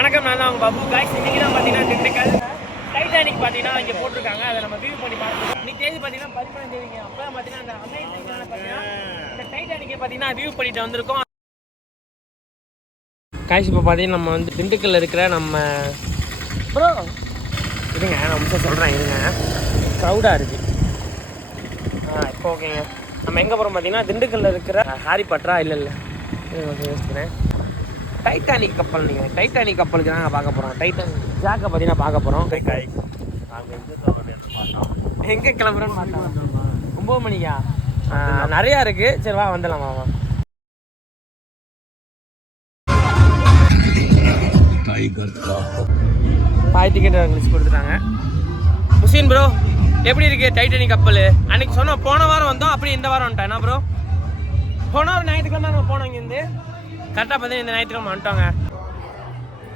வணக்கம், நான் தான் உங்கள் பாபு. காய்ஸ், இன்றைக்கி தான் பார்த்தீங்கன்னா திண்டுக்கல் டைட்டானிக் பார்த்தீங்கன்னா இங்கே போட்டிருக்காங்க. அதை நம்ம வியூ பண்ணி பார்த்துருக்கோம். இன்னைக்கு தேதி பார்த்தீங்கன்னா 15 தேதிங்க. அப்போ பார்த்தீங்கன்னா அந்த அமேசிங் பார்த்தீங்கன்னா இந்த டைட்டானிக்கை பார்த்தீங்கன்னா வியூ பண்ணிட்டு வந்திருக்கோம். காய்ஸ், இப்போ பார்த்தீங்கன்னா நம்ம வந்து திண்டுக்கல்ல இருக்கிற நம்ம ப்ரோ இருங்க, நான் முடிச்சா சொல்கிறேன் இருங்க. க்ரௌடாக இருக்குது. இப்போ ஓகேங்க. நம்ம எங்கே போகிறோம் பார்த்தீங்கன்னா திண்டுக்கல்ல இருக்கிற ஹாரி பாட்டரா இல்லை யோசிக்கிறேன். டைட்டானிக் கப்பல். நீங்கள் டைட்டானிக் கப்பலுக்கு தான் பார்க்க போகிறோம். டைட்டானிக் ஜாக்கை பார்த்தீங்கன்னா பார்க்க போகிறோம். எங்கே கிளம்புறோன்னு பார்த்தா 9 மணிக்கா? நிறையா இருக்குது. சரி வா வந்துடலாம். வா பாய் டிக்கெட் இங்கிலீஷ் கொடுத்துட்டாங்க. முஸ்லீம் ப்ரோ, எப்படி இருக்குது டைட்டானிக் கப்பல்? அன்றைக்கி சொன்னோம் போன வாரம் வந்தோம், அப்படி இந்த வாரம் வந்துட்டேன். என்ன ப்ரோ, போன வாரம் ஞாயிற்றுக்கிழமை நம்ம போனோம் இங்கேருந்து. கரெக்டாக பார்த்தீங்கன்னா இந்த ஞாயிற்றுக்கிழமை வந்துட்டோங்க.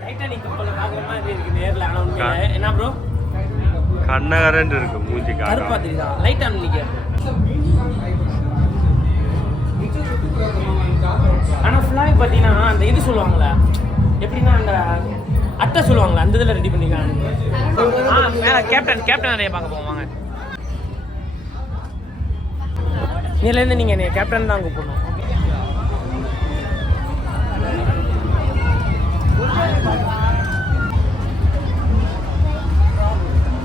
டைட்டானிக் கப்பல் பார்க்குற மாதிரி இருக்குது நேரில். ஆனால் உண்மையில என்ன ப்ரோ, கண்ணகரண்டு இருக்கு மூஞ்சி கருப்பா தெரியுதா? லைட் ஆன் நிற்க. ஆனால் ஃபுல்லாகவே பார்த்தீங்கன்னா அந்த இது சொல்லுவாங்களே, எப்படின்னா அந்த அட்டை சொல்லுவாங்களே, அந்த இதில் ரெடி பண்ணிக்கலாம். மேலே கேப்டன் நிறைய பார்க்க போவாங்க. இதுலேருந்து நீங்கள் கேப்டன் தான் கூப்பிடணும்.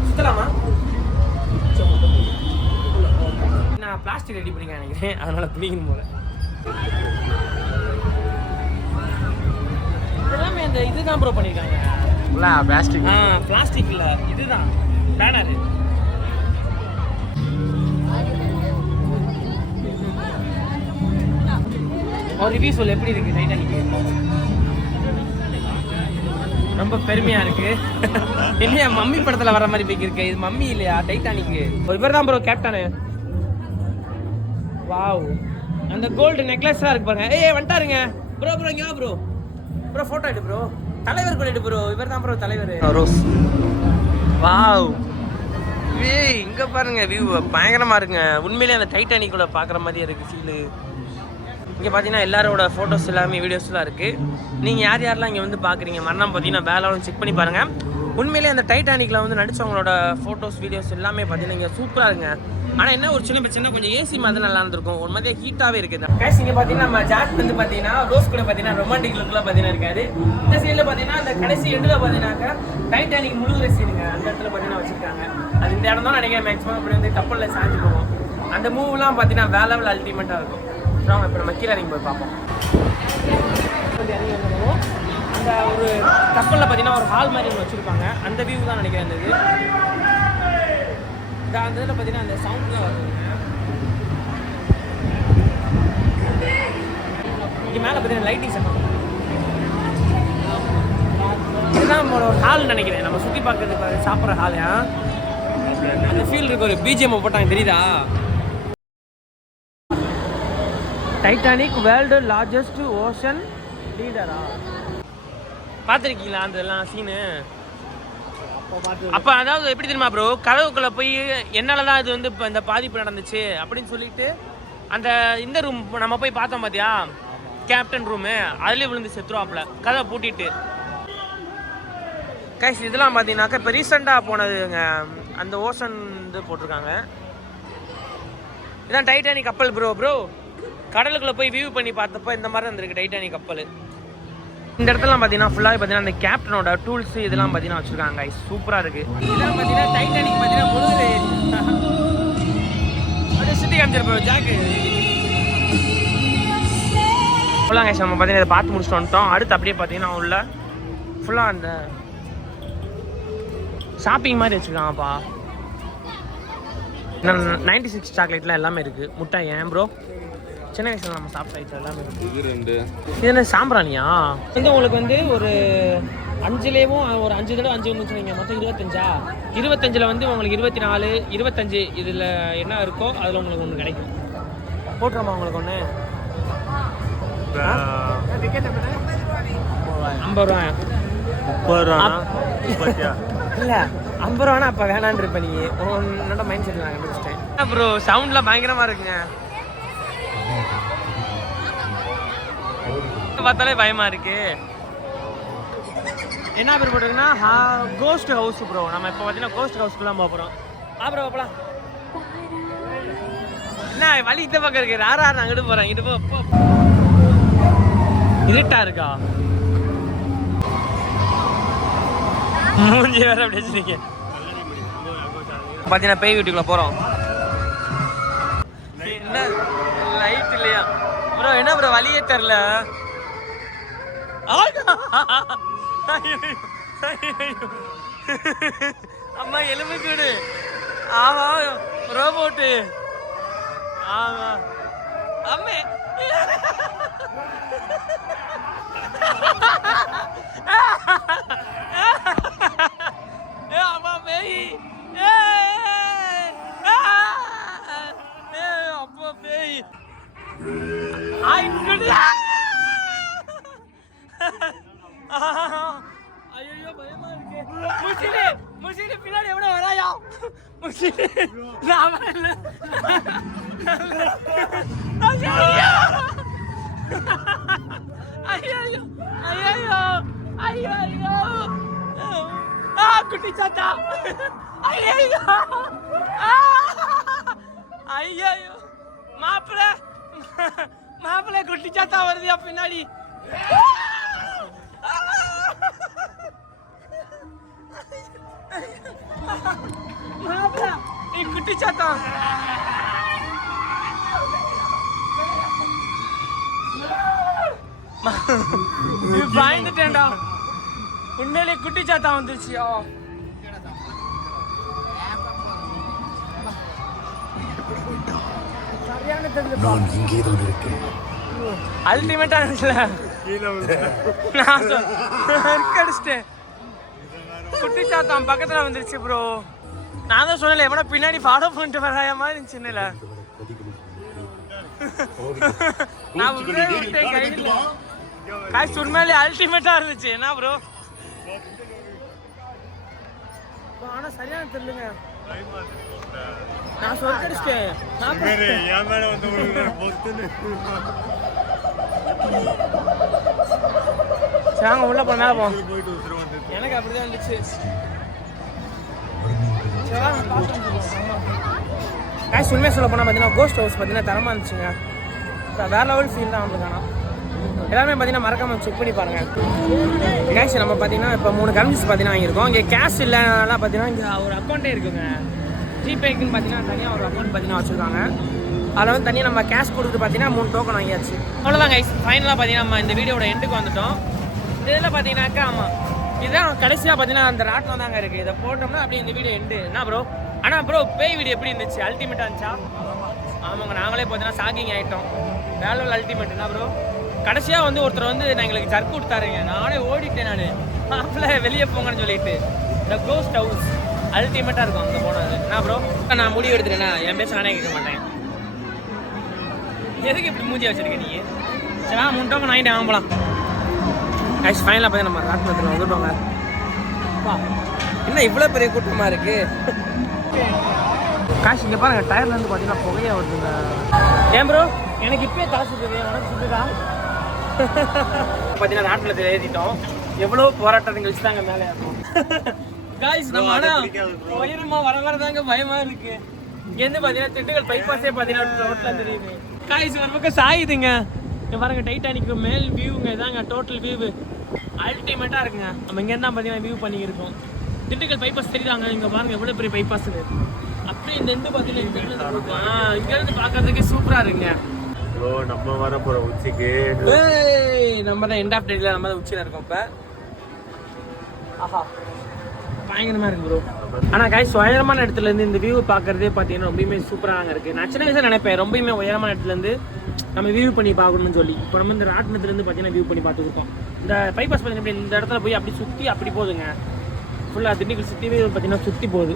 சுத்தலாமா? நான் பிளாஸ்டிக் ரெடி பண்ணிக்க நினைக்கிறேன், அதனால பிடிக்கணும் போல. எல்லாமே அந்த இதுதான் ப்ரோ பண்ணியிருக்காங்க. பிளாஸ்டிக். பிளாஸ்டிக் இல்லை, இதுதான் பேனர். ஒரு ரிவ்யூ சொல்லு, எப்படி இருக்கு டைட்டானிக்? ரொம்ப பெருமையா இருக்கு. இல்லையா, மம்மி படத்துல வர மாதிரி போய் இருக்கு. இது மம்மி இல்லையா, டைட்டானிக். இவர் தான் ப்ரோ கேப்டனு. வாவ், அந்த கோல்டு நெக்லஸ்லாம் இருக்கு பாருங்க. ஏய் வந்துட்டாருங்க ப்ரோ. இங்க ப்ரோ போட்டோ எடு ப்ரோ. தலைவர் கூட எடு ப்ரோ. இவர் தான் ப்ரோ தலைவர். ரோஸ். வாவ், ஏய் இங்க பாருங்க, வியூ பயங்கரமா இருக்குங்க. உண்மையிலேயே அந்த டைட்டானிக்குள்ள பாக்குற மாதிரியே இருக்கு ஃபீலு. இங்கே பார்த்தீங்கன்னா எல்லாரோட ஃபோட்டோஸ் எல்லாமே வீடியோஸ்லாம் இருக்குது. நீங்கள் யார் யாரெல்லாம் இங்கே வந்து பார்க்குறீங்க மரணம் பார்த்தீங்கன்னா வேலைன்னு செக் பண்ணி பாருங்கள். உண்மையிலே அந்த டைட்டானிக்கில் வந்து நடித்தவங்களோட ஃபோட்டோஸ் வீடியோஸ் எல்லாமே பார்த்தீங்கன்னா இங்கே சூப்பராக இருக்குங்க. ஆனால் என்ன ஒரு சின்ன பிரச்சனை, கொஞ்சம் ஏசி மாதிரி நல்லா இருந்திருக்கும். ஒரு மாதிரி ஹீட்டாகவே இருக்குது. கேஸ் இங்கே பார்த்தீங்கன்னா நம்ம ஜாக் வந்து பார்த்தீங்கன்னா ரோஸ் கூட பார்த்தீங்கன்னா ரொமான்டிக் லுக்கில் பார்த்தீங்கன்னா இருக்காது. இந்த சைடில் பார்த்தீங்கன்னா அந்த கடைசி எண்டில் பார்த்தீங்கன்னாக்கா டைட்டானிக் முழுகிற சீனுங்க அந்த இடத்துல பார்த்தீங்கன்னா வச்சுருக்காங்க. அது இந்த இடம் தான் நினைக்கிறேன். மேக்ஸிமம் அப்படி வந்து கப்பலில் சாஞ்சு போகும். அந்த மூவ்லாம் பார்த்தீங்கன்னா வேலை லெவல் அல்டிமேட்டாக இருக்கும். இப்போ நம்ம கீழே இறங்கி போய் பார்ப்போம். இறங்கி வந்துடுவோம். அந்த ஒரு கப்பலில் பார்த்தீங்கன்னா ஒரு ஹால் மாதிரி ஒன்று வச்சுருப்பாங்க. அந்த வியூ தான் நினைக்கிறேன். அந்த இது அந்த இதில் பார்த்தீங்கன்னா அந்த சவுண்ட் தான் வருதுங்க. இங்கே மேலே பார்த்தீங்கன்னா லைட்டிங் செட்டப். இதுதான் நம்மளோட ஒரு ஹால் நினைக்கிறேன். நம்ம சுற்றி பார்க்கறதுக்கு சாப்பிட்ற ஹால். அந்த ஃபீல் இருக்கு. ஒரு பிஜிஎம் போட்டாங்க தெரியுதா? டைட்டானிக் வேர்ல்டு லார்ஜஸ்ட் ஓஷன் லீடரா பார்த்துருக்கீங்களா? அந்த எல்லாம் சீனு அப்போ அதாவது எப்படி தெரியுமா ப்ரோ, கதவுக்குள்ளே போய் என்னால் தான் இது வந்து இப்போ இந்த பாதிப்பு நடந்துச்சு அப்படின்னு சொல்லிட்டு அந்த இந்த ரூம் நம்ம போய் பார்த்தோம் பார்த்தியா, கேப்டன் ரூமு, அதுலேயே விழுந்து செத்துருவாப்புல கதவை பூட்டிட்டு. கைஸ் இதெல்லாம் பார்த்தீங்கன்னாக்கா இப்போ ரீசெண்டாக போனதுங்க. அந்த ஓஷன் இது போட்டிருக்காங்க. இதான் டைட்டானிக் கப்பல் ப்ரோ. கடலுக்குள்ளே போய் வியூ பண்ணி பார்த்தப்போ இந்த மாதிரி இருந்திருக்கு டைட்டானிக் கப்பல். இந்த இடத்துலாம் பார்த்தீங்கன்னா ஃபுல்லாக பார்த்தீங்கன்னா அந்த கேப்டனோட டூல்ஸ் இதெல்லாம் பார்த்தீங்கன்னா வச்சுருக்காங்க. சூப்பராக இருக்குது. இதெல்லாம் பார்த்தீங்கன்னா டைட்டானிக் பார்த்தீங்கன்னா முழுகுது. அப்படியே சுற்றி காமிச்சிருப்போம் ஜாக்கு. ஃபுல்லாக கைஸ் நம்ம பார்த்தீங்கன்னா இதை பார்த்து முடிச்சுட்டு வந்துட்டோம். அடுத்து அப்படியே பார்த்தீங்கன்னா உள்ள ஃபுல்லாக அந்த ஷாப்பிங் மாதிரி வச்சுருக்காங்கப்பா. 96 சாக்லேட்லாம் எல்லாமே இருக்குது. முட்டாய் ஏன் ப்ரோ, சின்ன வயசுல நம்ம சாப்பிட்ட ஐட்டம் எல்லாமே இருக்குது. இது என்ன சாம்பிராணியா? வந்து உங்களுக்கு வந்து ஒரு 5லேயும் ஒரு 5 தடவை 5 வந்து சொன்னீங்க. மொத்தம் 25 வந்து உங்களுக்கு 24 25 இதில் என்ன இருக்கோ அதில் உங்களுக்கு ஒன்று கிடைக்கும். போட்டுறோமா உங்களுக்கு ஒன்று? 50 ரூபா. 30 ரூபா இல்லை 50 ரூபானா அப்போ வேணான்னு இருப்பேன். நீ உன்னோட மைண்ட் செட்டில் நான் கண்டுபிடிச்சிட்டேன் ப்ரோ. சவுண்ட்லாம் பயங்கரமாக இருக்குங்க. பார்த்தாலே பயமா இருக்கு. என்ன பேர் போட்டிருக்குன்னா கோஸ்ட் ஹவுஸ் ப்ரோ. நம்ம இப்போ பார்த்தீங்கன்னா கோஸ்ட் ஹவுஸ்க்குள்ள போக போகிறோம். ப்ரோ போகலாம். என்ன வழி இந்த பக்கம் இருக்கு. நான் அங்கிட்டு போகிறேன். இங்கிட்டு போ. இருட்டா இருக்கா? மூஞ்சி வேற அப்படி வச்சுருக்கீங்க. பார்த்தீங்கன்னா பேய் வீட்டுக்குள்ள போகிறோம். என்ன லைட் இல்லையா ப்ரோ? என்ன ப்ரோ வழியே தெரில. அம்மா எலும்பு கூடு. ஆமா ரோபோட்டு. ஆமா அம்மே. அம்மா பேய். அப்பா பேய். ஐயோ பயமா இருக்கு. முசிலி பின்னாடி எவ்வளவு வராயா? முசிலி நான் வரல. ஐயோ குட்டி சாத்தா. ஐயோ மாப்பிள்ள குட்டி சாத்தா வருதியா பின்னாடி? மாப்பிள்ள நீ குட்டி சாத்தா. பயந்துட்டேன்டா. உண்மையிலே குட்டி சாத்தா வந்துருச்சியா? அல்டிமேட்டா இருக்குல்ல. குட்டி சாத்தான் பக்கத்துல வந்துருச்சு ப்ரோ. நான் தான் சொன்னல எவனா பின்னாடி ஃபாலோ பண்ணிட்டு வராய மாதிரி இருந்துச்சுல. நான் விட்டேன் கையில. காய்ச்சி உண்மையிலே அல்டிமேட்டா இருந்துச்சு. என்ன ப்ரோ? ஆனா சரியான தெரியலங்க. நான் சொர்க்கடிச்சிட்டேன். சாங்க உள்ள போனா எனக்கு அப்படிதான் இருந்துச்சு. காய்ச்சி உண்மையாக சொல்ல போனால் பார்த்தீங்கன்னா கோஸ்ட் ஹவுஸ் பார்த்தீங்கன்னா தரமாக இருந்துச்சுங்க. வேற லெவல் ஃபீல் தான் வந்து காணும். எல்லாருமே பார்த்தீங்கன்னா மறக்காமல் செக் பண்ணி பாருங்கள். கேஷ் நம்ம பார்த்தீங்கன்னா இப்போ 3 கரன்சிஸ் பார்த்தீங்கன்னா வாங்கியிருக்கோம். இங்கே கேஷ் இல்லைனால பார்த்தீங்கன்னா இங்கே ஒரு அக்கௌண்ட்டே இருக்குங்க. ஜிபேக்குன்னு பார்த்தீங்கன்னா தனியாக ஒரு அக்கௌண்ட் பார்த்தீங்கன்னா வச்சுருக்காங்க. அதில் வந்து தனியாக நம்ம கேஷ் கொடுத்து பார்த்தீங்கன்னா 3 டோக்கன் வாங்கியாச்சு. அவ்வளோதான் கைஸ். ஃபைனலாக பார்த்தீங்கன்னா நம்ம இந்த வீடியோட எண்டுக்கு வந்துட்டோம். இதில் பார்த்தீங்கன்னாக்கா ஆமாம் இதுதான் கடைசியாக பார்த்தீங்கன்னா அந்த ராட்டம் தாங்க இருக்குது. இதை போட்டோம்னா அப்படியே இந்த வீடியோ எண்டு. என்ன ப்ரோ? ஆனால் ப்ரோ பேய் வீடியோ எப்படி இருந்துச்சு? அல்டிமேட்டாக இருந்துச்சா? ஆமாங்க நாங்களே பார்த்தீங்கன்னா ஷாக்கிங் ஆகிட்டோம். வேலை அல்டிமேட். என்ன ப்ரோ? கடைசியாக வந்து ஒருத்தர் வந்து நான் எங்களுக்கு ஜர்க்கு கொடுத்தாருங்க. நானே ஓடிட்டேன். நான் மாப்பிள்ள வெளியே போங்கன்னு சொல்லிட்டு. இந்த கோஸ்ட் ஹவுஸ் அல்டிமேட்டாக இருக்கும் அங்கே போனது. என்ன ப்ரோ? நான் முடிவு எடுத்துட்டேன்னா என் பேச நானே கேட்க மாட்டேன். எதுக்கு இப்படி மூஞ்சி வச்சிருக்க நீ? சரி 3 டோக்கன் வாங்கிட்டு வாங்கலாம். கைஸ் ஃபைனலாக பார்த்து நம்ம ராட்னத்தில் வந்துட்டோங்க. என்ன இவ்வளோ பெரிய கூட்டமாக இருக்கு? காசு இங்கே பாருங்க டயர்லேருந்து பார்த்தீங்கன்னா புகையாக வருதுங்க. ஏன் ப்ரோ எனக்கு இப்போயே தலை சுற்றுது. உனக்கு சுற்றுதா? பார்த்தீங்கன்னா ராட்னத்தில் ஏறிட்டோம். எவ்வளோ போராட்டம் கழிச்சு தாங்க மேலே இருக்கும். காய்ஸ் நம்ம ஆனால் உயரமாக வரதாங்க பயமாக இருக்கு. இங்கேருந்து பார்த்தீங்கன்னா திண்டுக்கல் பைபாஸே பார்த்தீங்கன்னா ரோட்டில் தெரியுது. காய்ஸ் ஒரு பக்கம் சாயுதுங்க. இங்கே பாருங்க டைட்டானிக்கு மேல் வியூங்க. இதாங்க டோட்டல் வியூ அல்டிமேட்டாக இருக்குங்க. நம்ம இங்கேருந்து தான் பார்த்தீங்கன்னா வியூ பண்ணியிருக்கோம். திண்டுக்கல் பைபாஸ் தெரியுறாங்க. இங்கே பாருங்க எவ்வளோ பெரிய பைபாஸ். அப்படியே இந்த இருந்து பார்த்தீங்கன்னா இங்கேருந்து பார்க்கறதுக்கு சூப்பராக இருக்குங்க. நம்ம வர போகிற உச்சிக்கு நம்ம தான் எண்ட் ஆஃப் டேல நம்ம தான் உச்சியில் இருக்கோம். இப்போ ஆஹா பயங்கரமாக இருக்கு ப்ரோ. ஆனால் காய்ஸ் உயரமான இடத்துலேருந்து இந்த வியூ பார்க்குறதே பார்த்தீங்கன்னா ரொம்பவுமே சூப்பராக இருக்குது. நான் சின்ன வயசில் நினைப்பேன் ரொம்பவுமே உயரமான இடத்துலேருந்து நம்ம வியூ பண்ணி பார்க்கணும்னு சொல்லி. இப்போ நம்ம இந்த ராட்னத்துலேருந்து பார்த்தீங்கன்னா வியூ பண்ணி பார்த்துருக்கோம். இந்த பைபாஸ் பார்த்தீங்கன்னா இந்த இடத்துல போய் அப்படி சுற்றி அப்படி போகுதுங்க. ஃபுல்லாக திண்டுக்கல் சுற்றிவே பார்த்தீங்கன்னா சுற்றி போகுது.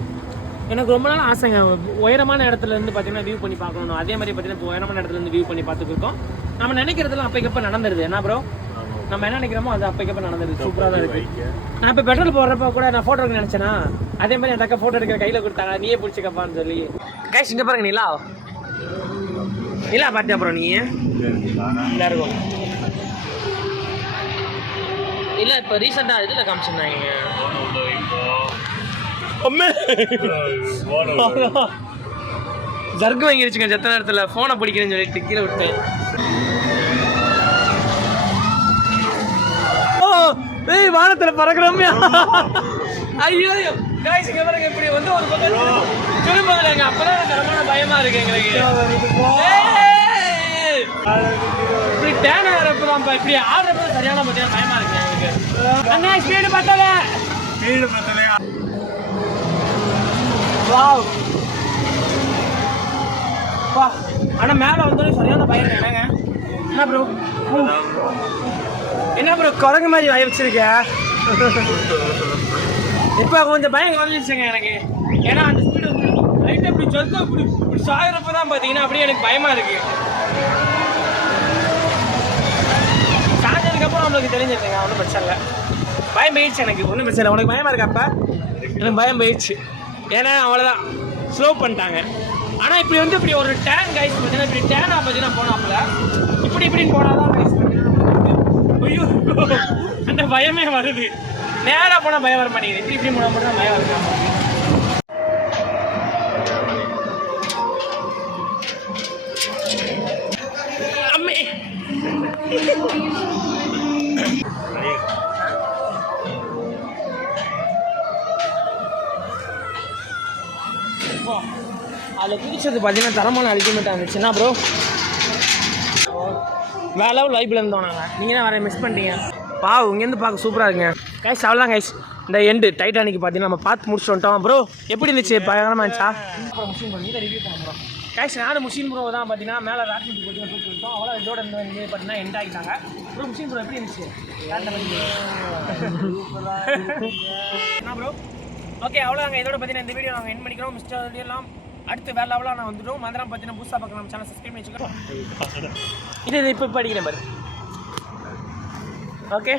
எனக்கு ரொம்ப நாள் ஆசைங்க உயரமான இடத்துலேருந்து பார்த்தீங்கன்னா வியூ பண்ணி பார்க்கணும். அதே மாதிரி பார்த்தீங்கன்னா உயரமான இடத்துலேருந்து வியூ பண்ணி பார்த்துருக்கோம். நம்ம நினைக்கிறதுலாம் அப்பைக்கப்போ நடந்துருது. என்ன ப்ரோ? நம்ம என்ன நினைக்கிறோமோ அது அப்பைக்கப்போ நடந்துருது. சூப்பராக தான் இருக்குது. நான் இப்போ பெட்ரோல் போடுறப்ப கூட நான் ஃபோட்டோ எடுக்க நினச்சேன்னா அதே மாதிரி அந்த அக்கா ஃபோட்டோ எடுக்கிற கையில் கொடுத்தாங்க. நீயே பிடிச்சிக்கப்பான்னு சொல்லி. கைஸ் இங்கே பாருங்க நிலா பார்த்தியா ப்ரோ? நீ எல்லாருக்கும் இல்லை இப்போ ரீசெண்டாக இதில் காமிச்சிருந்தாங்க. ஜர்க்கு வாங்கிருச்சுங்க செத்த நேரத்தில். ஃபோனை பிடிக்கிறேன்னு சொல்லிட்டு கீழே விட்டேன். ஏய் வானத்தில் பறக்கிறோமே. ஐயோ காய்ஸ் இங்கே பாருங்க, இப்படி வந்து ஒரு பக்கம் திரும்பலைங்க. அப்பதான் எனக்கு தரமான பயமா இருக்கு எங்களுக்கு. இப்படி டேன் ஆகிறப்பதான் இப்படி ஆடுறப்ப சரியான பார்த்தீங்கன்னா பயமா இருக்கு எங்களுக்கு. அண்ணா ஸ்பீடு பத்தல. வாவ் வா. ஆனால் மேலே வந்தோடனே சரியான பயம் என்னங்க. என்ன ப்ரோ என்ன ப்ரோ குரங்கு மாதிரி வாய் வச்சிருக்க? இப்போ கொஞ்சம் பயம் குறைஞ்சிருச்சுங்க எனக்கு. ஏன்னா அந்த ஸ்பீடு வந்து லைட்டாக இப்படி சொத்து இப்படி சாகிறப்ப தான் பார்த்தீங்கன்னா அப்படியே எனக்கு பயமாக இருக்குது. சாஞ்சதுக்கப்புறம் நம்மளுக்கு தெரிஞ்சிருச்சுங்க, ஒன்றும் பிரச்சனை இல்லை. பயம் போயிடுச்சு எனக்கு, ஒன்றும் பிரச்சனை இல்லை. உனக்கு பயமாக இருக்கப்ப எனக்கு பயம் போயிடுச்சு. ஏன்னா அவ்வளோதான் ஸ்லோ பண்ணிட்டாங்க. ஆனால் இப்படி வந்து இப்படி ஒரு டேன் கைஸ் பார்த்தீங்கன்னா இப்படி டேனாக பார்த்தீங்கன்னா போனாப்புல இப்படின்னு போனால் தான் கைஸ் பார்த்தீங்கன்னா ஐயோ அந்த பயமே வருது. நேராக போனால் பயம் வர மாட்டேங்குது. இப்படி போனால் மட்டும் தான் பயம் வருது. அம்மே அதில் குதிச்சது பார்த்தீங்கன்னா தரமான அல்டிமேட்டாக இருந்துச்சுன்னா ப்ரோ வேற லெவல் லைஃப்பில் இருந்தோம் நாங்கள். நீங்கள் தான் வேறு மிஸ் பண்ணிட்டீங்க. இங்கேருந்து பார்க்க சூப்பராக இருக்குங்க கைஸ். அவ்வளோதான் கைஸ், இந்த எண்டு டைட்டானிக் பார்த்தீங்கன்னா நம்ம பார்த்து முடிச்சுட்டு வந்துட்டோம். ப்ரோ எப்படி இருந்துச்சு? பயங்கரமாக இருந்துச்சா? அப்புறம் முஸ்லீம் ப்ரோ நீ தான் ரிவ்யூ பண்ண ப்ரோ. கைஸ் நானும் முஸ்லீம் ப்ரோ தான் பார்த்தீங்கன்னா மேலே ராட்மெண்ட் போட்டு போயிட்டு விட்டோம். அவ்வளோ இதோட இந்த பார்த்தீங்கன்னா எண்ட் ஆகிட்டாங்க. ப்ரோ முஸ்லீம் ப்ரோ எப்படி இருந்துச்சு? என்ன ப்ரோ? ஓகே அவ்வளோதாங்க. இதோட பார்த்தீங்கன்னா இந்த வீடியோ நாங்கள் எண்ட் பண்ணிக்கிறோம். மிஸ்டர் வீடியோலாம் அடுத்து வேறு லெவலாக நான் வந்துடும். மந்திரம் பார்த்தீங்கன்னா புதுசாக பார்க்கலாம். நம்ம சேனல் சப்ஸ்கிரைப் பண்ணி வச்சுக்கிறோம். இது இப்போ படிக்கிறேன் பாரு. ஓகே.